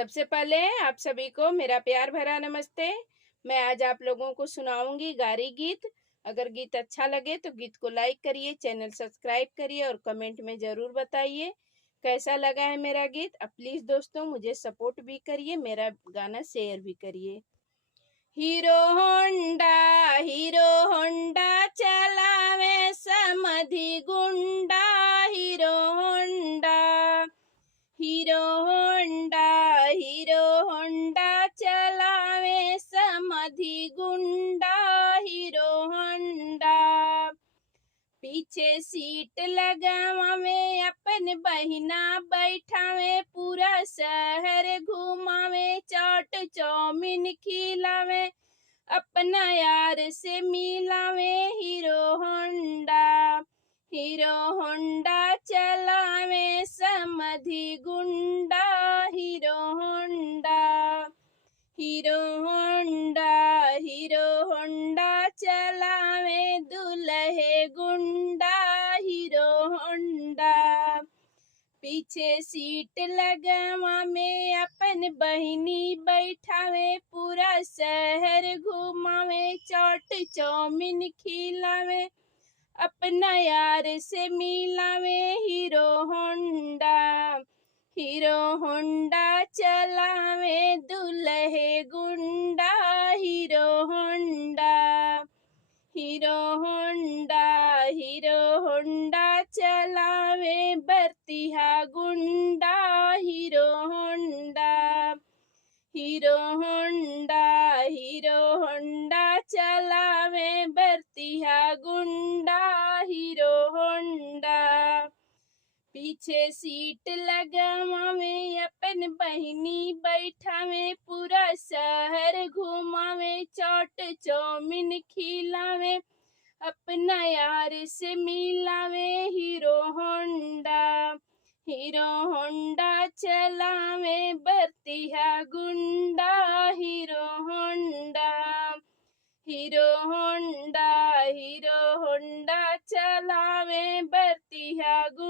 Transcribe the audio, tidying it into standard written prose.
सबसे पहले आप सभी को मेरा प्यार भरा नमस्ते। मैं आज आप लोगों को सुनाऊंगी गारी गीत। अगर गीत अच्छा लगे तो गीत को लाइक करिए, चैनल सब्सक्राइब करिए और कमेंट में ज़रूर बताइए कैसा लगा है मेरा गीत। अब प्लीज़ दोस्तों मुझे सपोर्ट भी करिए, मेरा गाना शेयर भी करिए। हीरो होंडा चलावे समधि गुंडा। हीरो होंडा हीरो होंडा चलावे समधि गुंडा। हीरो होंडा पीछे सीट लगावे अपन बहिना बैठावे, पूरा शहर घुमावे, चाट चौमिन खिलावे, अपना यार से मिलावे। हीरो होंडा चलावे समधि गुंडा। हीरो होंडा हीरो होंडा चलावे दुल्हे गुंडा। हीरो होंडा पीछे सीट लगावा में अपन बहिनी बैठावे, पूरा शहर घुमावे, चाट चौमिन खिलावे, अपना यार से मिलावे। हीरो होंडा चलावे दुल्हे गुंडा। हीरो होंडा हीरो होंडा चलावे बरतिहा गुंडा। हीरो होंडा चलावे बरतिहा गुंडा। हीरो होंडा पीछे सीट लगावे अपन बहिनी बैठावे, पूरा शहर घुमावे, चाट चौमिन खिलावे, अपना यार से मिलावे। हीरो होंडा चलावे बरतिहा गुंडा। हीरो होंडा चलावे बरतिहा गुंडा।